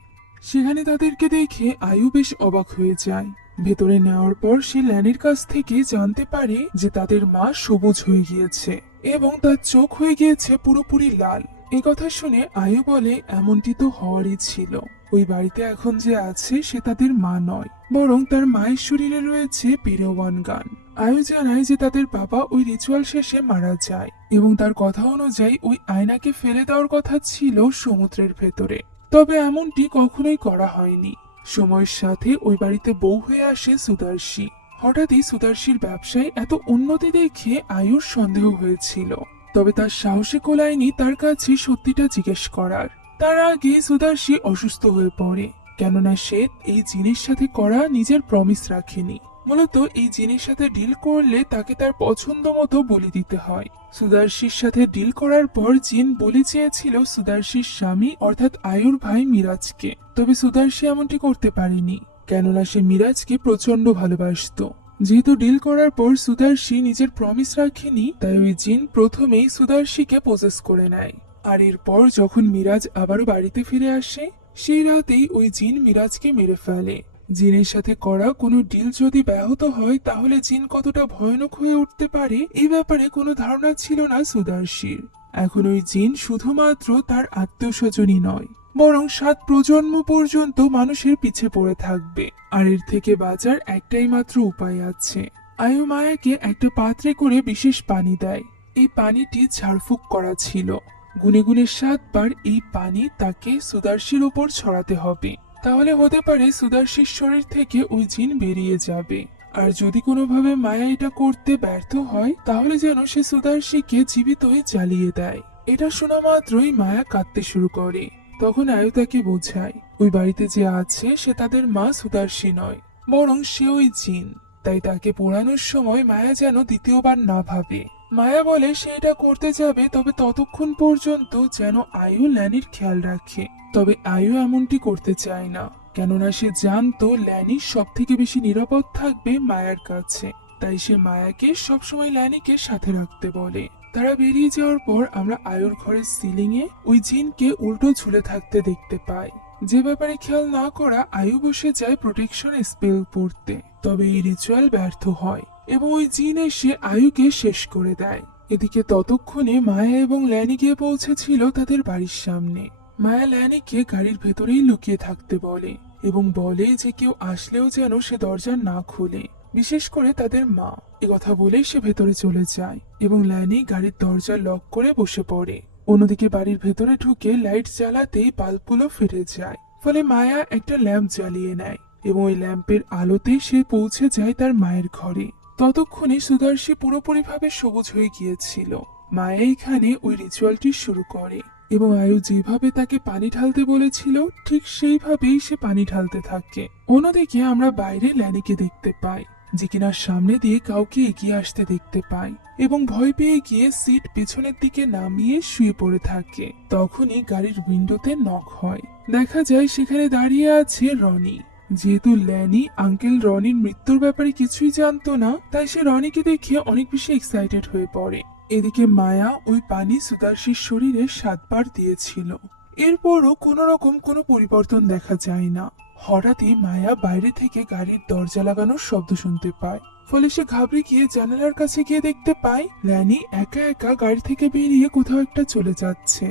সেখানে তাদেরকে দেখে আয়ু বেশ অবাক হয়ে যায়। ভেতরে নেওয়ার পর সে ল্যানির কাছ থেকে জানতে পারে যে তাদের মা সবুজ হয়ে গিয়েছে এবং তার চোখ হয়ে গিয়েছে পুরোপুরি লাল। এ কথা শুনে আয়ু বলে এমনটি তো হওয়ারই ছিল। ওই বাড়িতে এখন যে আছে সে তাদের মা নয়, বরং তার মায়ের শরীরে রয়েছে পেরেওয়ান গান। আয়ু জানায় যে তাদের বাবা ওই রিচুয়াল শেষে মারা যায় এবং তার কথা অনুযায়ী ওই আয়নাকে ফেলে দেওয়ার কথা ছিল সমুদ্রের ভেতরে। তবে এমনটি কখনোই করা হয়নি। সময়ের সাথে ওই বাড়িতে বউ হয়ে আসে সুদর্শী। হঠাৎই সুদর্শীর ব্যবসায় এত উন্নতি দেখে আয়ুর সন্দেহ হয়েছিল, তবে তার সাহসে কোলায়নি তার কাছে সত্যিটা জিজ্ঞেস করার। তার আগে সুদার্শী অসুস্থ হয়ে পড়ে, কেননা সে এই জিনের সাথে করা নিজের প্রমিস রাখেনি। মূলত এই জিনের সাথে ডিল করলে তাকে তার পছন্দ মতো বলি দিতে হয়। সুদার্শীর সাথে ডিল করার পর জিন বলি চেয়েছিল সুদার্শীর স্বামী অর্থাৎ আয়ুর ভাই মিরাজকে, তবে সুদার্শী এমনটি করতে পারেনি, কেননা সে মিরাজকে প্রচন্ড ভালোবাসতো। যেহেতু ডিল করার পর সুদার্শী নিজের প্রমিস রাখেনি, তাই ওই জিন প্রথমেই সুদার্শীকে প্রসেস করে নেয়। আর এরপর যখন মিরাজ আবারও বাড়িতে ফিরে আসে, সেই রাতেই ওই জিন মিরাজকে মেরে ফেলে। জিনের সাথে করা কোনো ডিল যদি ব্যাহত হয় তাহলে জিন কতটা ভয়ানক হয়ে উঠতে পারে এই ব্যাপারে কোনো ধারণা ছিল না সুদার্শীর। এখন ওই জিন শুধুমাত্র তার আত্মীয় স্বজনই নয়, বরং 7 প্রজন্ম পর্যন্ত মানুষের পিছে পড়ে থাকবে। আর এর থেকে বাঁচার একটাই মাত্র উপায় আছে। আয়ু মায়াকে একটা পাত্রে করে বিশেষ পানি দেয়। এই পানিটি ঝাড়ফুঁক করা ছিল। গুনে গুনে 7 বার এই পানি তাকে সুদার্শীর উপর ছড়াতে হবে, তাহলে হতে পারে সুদার্শীর শরীর থেকে ওই জিন বেরিয়ে যাবে। আর যদি কোনোভাবে মায়া এটা করতে ব্যর্থ হয় তাহলে যেন সে সুদার্শীকে জীবিতই জ্বালিয়ে দেয়। এটা শোনা মাত্রই মায়া কাঁদতে শুরু করে। তখন আয়ু তাকে বোঝায় ওই বাড়িতে যে আছে সে তাদের মা সুদার্শী নয়, বরং সে ওই জিন। তাই তাকে পোড়ানোর সময় মায়া যেন দ্বিতীয়বার না ভাবে। মায়া বলে সে এটা করতে যাবে, তবে ততক্ষণ পর্যন্ত যেন আয়ু ল্যানির খেয়াল রাখে। তবে আয়ু এমনটি করতে চায় না, কেননা সে জানতো ল্যানি সব থেকে বেশি নিরাপদ থাকবে মায়ার কাছে। তাই সে মায়াকে সবসময় ল্যানিকে সাথে রাখতে বলে। তারা বেরিয়ে যাওয়ার পর আমরা আয়ুর ঘরের সিলিং এ ওই জিনকে উল্টো ঝুলে থাকতে দেখতে পাই। যে ব্যাপারে খেয়াল না করা আয়ু বসে যায় প্রোটেকশন স্পেল পড়তে, তবে এই রিচুয়াল ব্যর্থ হয় এবং ওই জিন এসে আয়ুকে শেষ করে দেয়। এদিকে ততক্ষণে মায়া এবং ল্যানি গিয়ে পৌঁছেছিল তাদের বাড়ির সামনে। মায়া ল্যানিকে গাড়ির ভেতরেই লুকিয়ে থাকতে বলে এবং বলে যে কেউ আসলেও যেন সে দরজা না খোলে, বিশেষ করে তাদের মা। কথা বলেই সে ভেতরে চলে যায় এবং ল্যানি গাড়ির দরজা লক করে বসে পড়ে। অন্যদিকে বাড়ির ভেতরে ঢুকে লাইট জ্বালাতেই বাল্বগুলো ফেটে যায়, ফলে মায়া একটা ল্যাম্প জ্বালিয়ে নেয় এবং ওই ল্যাম্পের আলোতেই সে পৌঁছে যায় তার মায়ের ঘরে। ততক্ষণে সুদার্শী পুরোপুরিভাবে সবুজ হয়ে গিয়েছিল। মায়া এখানে ওই রিচুয়ালটি শুরু করে এবং আয়ু যেভাবে তাকে পানি ঢালতে বলেছিল ঠিক সেইভাবেই সে পানি ঢালতে থাকে। অন্যদিকে আমরা বাইরে ল্যানিকে দেখতে পাই, যে কিনা সামনে দিয়ে কাউকে এগিয়ে আসতে দেখতে পাই এবং ভয় পেয়ে গিয়ে সিট পেছনের দিকে নামিয়ে শুয়ে পড়ে থাকে। তখনই গাড়ির উইন্ডোতে নক হয়। দেখা যায় সেখানে দাঁড়িয়ে আছে রনি। যেহেতু ল্যানি আঙ্কেল রনির মৃত্যুর ব্যাপারে কিছুই জানতো না, তাই সে রনিকে দেখে অনেক বেশি এক্সাইটেড হয়ে পড়ে। এদিকে মায়া ওই পানি সুদার্শীর শরীরে 7 বার দিয়েছিল। এরপরও কোনো রকম কোনো পরিবর্তন দেখা যায় না। হঠাৎই মায়া বাইরে থেকে গাড়ির দরজা লাগানোর শব্দ শুনতে পায়, ফলে সে ঘাবড়ে গিয়ে জানালার কাছে গিয়ে দেখতে পায় ল্যানি একা একা গাড়ি থেকে বেরিয়ে কোথাও একটা চলে যাচ্ছে,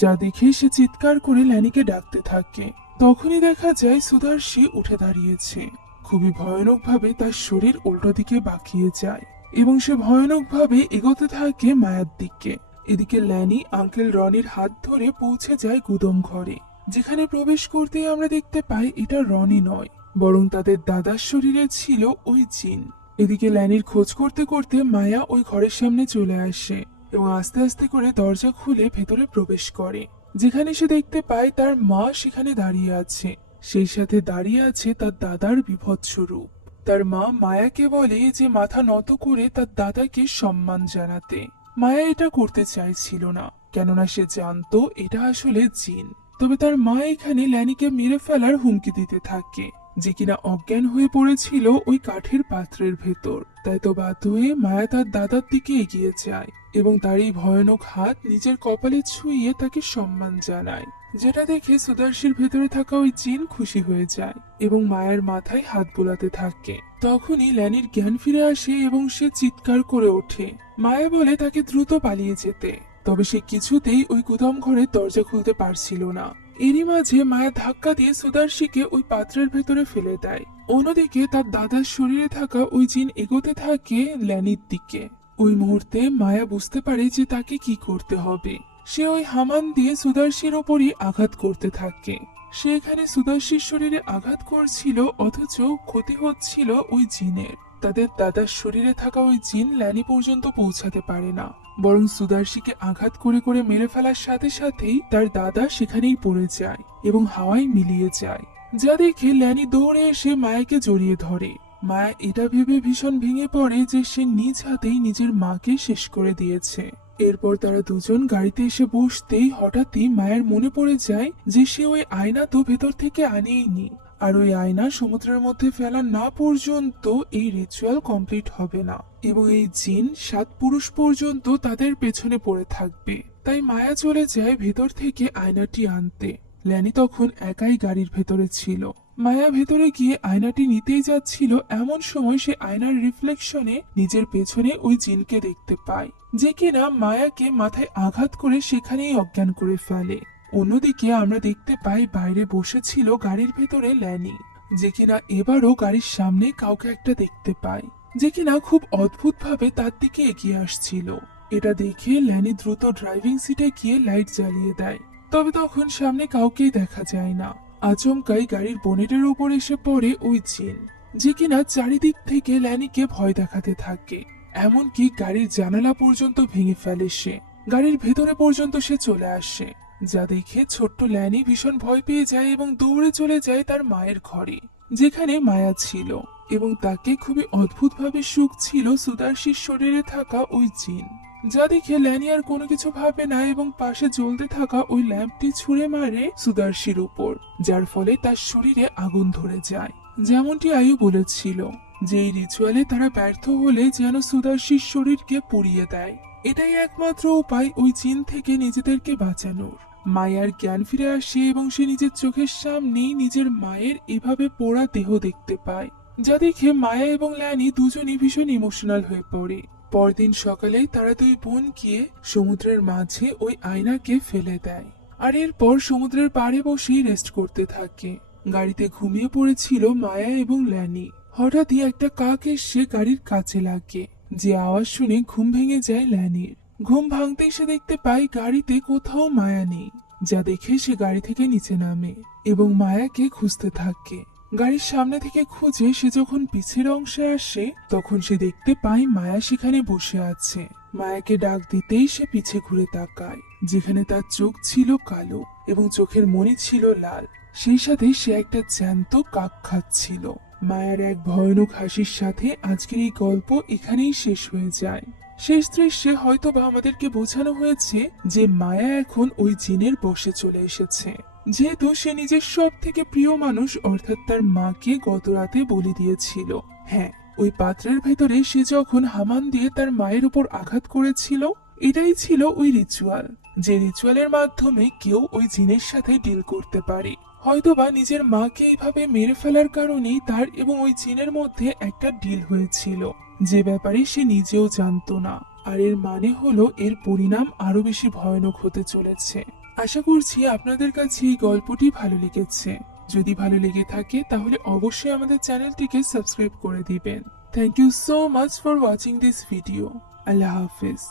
যা দেখে সে চিৎকার করে ল্যানিকে ডাকতে থাকে। তখনই দেখা যায় সুদার্শী উঠে দাঁড়িয়েছে। খুবই ভয়ানক ভাবে তার শরীর উল্টো দিকে বাঁকিয়ে যায় এবং সে ভয়ানক ভাবে এগোতে থাকে মায়ার দিকে। এদিকে ল্যানি আঙ্কেল রনির হাত ধরে পৌঁছে যায় গুদম ঘরে, যেখানে প্রবেশ করতেই আমরা দেখতে পাই এটা রনি নয়, বরং তাদের দাদার শরীরে ছিল ওই জিন। এদিকে ল্যানির খোঁজ করতে করতে মায়া ওই ঘরের সামনে চলে আসে এবং আস্তে আস্তে করে দরজা খুলে ভেতরে প্রবেশ করে, যেখানে সে দেখতে পায় তার মা সেখানে দাঁড়িয়ে আছে। সেই সাথে দাঁড়িয়ে আছে তার দাদার বিভৎস রূপ। তার মা মায়াকে বলে যে মাথা নত করে তার দাদাকে সম্মান জানাতে। মায়া এটা করতে চাইছিল না, কেননা সে জানতো এটা আসলে জিন। তবে তার মা এখানে ল্যানিকে মেরে ফেলার হুমকি দিতে থাকে, যে কিনা অজ্ঞান হয়ে পড়েছিল ওই কাঠের পাত্রের ভেতর। তাই তো বাধ্য হয়ে মায়া তার দাদার দিকে এগিয়ে যায় এবং তার এই ভয়ানক হাত নিজের কপালে ছুঁয়ে তাকে সম্মান জানায়, যেটা দেখে সুদার্শীর ভেতরে থাকা ওই জিন খুশি হয়ে যায় এবং মায়ের মাথায় হাত বোলাতে থাকে। তখনই ল্যানির জ্ঞান ফিরে আসে এবং সে চিৎকার করে ওঠে। মায়া বলে তাকে দ্রুত পালিয়ে যেতে, তবে সে কিছুতেই ওই গুদাম ঘরের দরজা খুলতে পারছিল না। এরই মাঝে মায়া ধাক্কা দিয়ে সুদার্শীকে ওই পাত্রের ভেতরে ফেলে দেয়। অন্যদিকে তার দাদার শরীরে থাকা ওই জিন এগোতে থাকে ল্যানির দিকে। ওই মুহূর্তে মায়া বুঝতে পারে যে তাকে কি করতে হবে। সে ওই হামান দিয়ে সুদার্শীর ওপরই আঘাত করতে থাকে। সে এখানে সুদার্শীর শরীরে আঘাত করছিল, অথচ ক্ষতি হচ্ছিল ওই জিনের। তাদের দাদার শরীরে থাকা ওই জিন ল্যানি পর্যন্ত পৌঁছাতে পারে না, বরং সুদার্শীকে আঘাত করে করে মেরে ফেলার সাথে সাথেই তার দাদা সেখানেই পড়ে যায় এবং হাওয়ায় মিলিয়ে যায়। যা দেখে ল্যানি দৌড়ে এসে মায়াকে জড়িয়ে ধরে। মায়া এটা ভেবে ভীষণ ভেঙে পড়ে যে সে নিজ হাতেই নিজের মাকে শেষ করে দিয়েছে। এরপর তারা দুজন গাড়িতে এসে বসতেই হঠাৎই মায়ের মনে পড়ে যায় যে সে ওই আয়না তো ভেতর থেকে আনেইনি, আর ওই আয়না সমুদ্রের মধ্যে ফেলা না পর্যন্ত এই রিচুয়াল কমপ্লিট হবে না এবং এই জিন 7 পুরুষ পর্যন্ত তাদের পেছনে পড়ে থাকবে। তাই মায়া চলে যায় ভেতর থেকে আয়নাটি আনতে। ল্যানি তখন একাই গাড়ির ভেতরে ছিল। মায়া ভেতরে গিয়ে আয়নাটি নিতেই যাচ্ছিল, এমন সময় সে আয়নার রিফ্লেকশনে নিজের পেছনে ওই জিনকে দেখতে পায়, যে কিনা মায়াকে মাথায় আঘাত করে সেখানেই অজ্ঞান করে ফেলে। অন্যদিকে আমরা দেখতে পাই বাইরে বসেছিল গাড়ির ভেতরে ল্যানি, যে কিনা এবারও গাড়ির সামনে কাউকে একটা দেখতে পায়, যে কিনা খুব অদ্ভুত ভাবে তার দিকে এগিয়ে আসছিল। এটা দেখে ল্যানি দ্রুত ড্রাইভিং সিটে গিয়ে লাইট জ্বালিয়ে দেয়, তবে তখন সামনে কাউকেই দেখা যায় না। আচমকাই গাড়ির বনেটের উপর এসে পড়ে ওই জিন, যে কিনা চারিদিক থেকে ল্যানিকে ভয় দেখাতে থাকে, এমনকি গাড়ির জানালা পর্যন্ত ভেঙে ফেলে সে। গাড়ির ভেতরে পর্যন্ত সে চলে আসে, যা দেখে ছোট্ট ল্যানি ভীষণ ভয় পেয়ে যায় এবং দৌড়ে চলে যায় তার মায়ের ঘরে, যেখানে মায়া ছিল এবং তাকে খুবই অদ্ভুতভাবে সুখ ছিল সুদার্শীর শরীরে থাকা ওই জিন। যা দেখে ল্যানি আর কোনো কিছু ভাবে না এবং পাশে জ্বলতে থাকা ওই ল্যাম্পটি ছুঁড়ে মারে সুদার্শীর উপর, যার ফলে তার শরীরে আগুন ধরে যায়। যেমনটি আয়ু বলেছিল যে এই রিচুয়ালে তারা ব্যর্থ হলে যেন সুদার্শীর শরীরকে পুড়িয়ে দেয়। এটাই একমাত্র উপায় ওই জিন থেকে নিজেদেরকে বাঁচানোর। মায়ার জ্ঞান ফিরে আসে এবং সে নিজের চোখের সামনেই নিজের মায়ের এভাবে পোড়া দেহ দেখতে পায়, যা দেখে মায়া এবং ল্যানি দুজনই ভীষণ ইমোশনাল হয়ে পড়ে। পরদিন সকালে তারা দুই বোন গিয়ে সমুদ্রের মাঝে ওই আয়নাকে ফেলে দেয়, আর এরপর সমুদ্রের পাড়ে বসেই রেস্ট করতে থাকে। গাড়িতে ঘুমিয়ে পড়েছিল মায়া এবং ল্যানি। হঠাৎই একটা কাক এসে গাড়ির কাছে লাগে, যে আওয়াজ শুনে ঘুম ভেঙে যায় ল্যানির। ঘুম ভাঙতেই সে দেখতে পায় গাড়িতে কোথাও মায়া নেই, যা দেখে সে গাড়ি থেকে নিচে নামে এবং মায়াকে খুঁজতে থাকে। গাড়ির সামনে থেকে খুঁজে সে যখন পিছের অংশে আসে তখন সে দেখতে পায় মায়া সেখানে বসে আছে। মায়াকে ডাক দিতেই সে পিছে ঘুরে তাকায়, যেখানে তার চোখ ছিল কালো এবং চোখের মণি ছিল লাল। সেই সাথে সে একটা জ্যান্ত কাক খাচ্ছিল। মায়ার এক ভয়ানক হাসির সাথে আজকের এই গল্প এখানেই শেষ হয়ে যায়। শেষ দৃশ্যে হয়তোবা আমাদেরকে বোঝানো হয়েছে যে মায়া এখন ওই জিনের বশে চলে এসেছে, যেহেতু সে নিজের সব থেকে প্রিয় মানুষ অর্থাৎ তার মাকে গত রাতে বলি দিয়েছিল। হ্যাঁ, ওই পাত্রের ভেতরে সে যখন হামান দিয়ে তার মায়ের উপর আঘাত করেছিল, এটাই ছিল ওই রিচুয়াল, যে রিচুয়ালের মাধ্যমে কেউ ওই জিনের সাথে ডিল করতে পারে। হয়তোবা নিজের মাকে এইভাবে মেরে ফেলার কারণেই তার এবং ওই জিনের মধ্যে একটা ডিল হয়েছিল, যে ব্যাপারে সে নিজেও জানতো না। আর এর মানে হলো এর পরিণাম আরো বেশি ভয়ানক হতে চলেছে। আশা করছি আপনাদের কাছে এই গল্পটি ভালো লেগেছে। যদি ভালো লেগে থাকে তাহলে অবশ্যই আমাদের চ্যানেলটিকে সাবস্ক্রাইব করে দিবেন। Thank you so much for watching this video. আল্লাহ হাফেজ।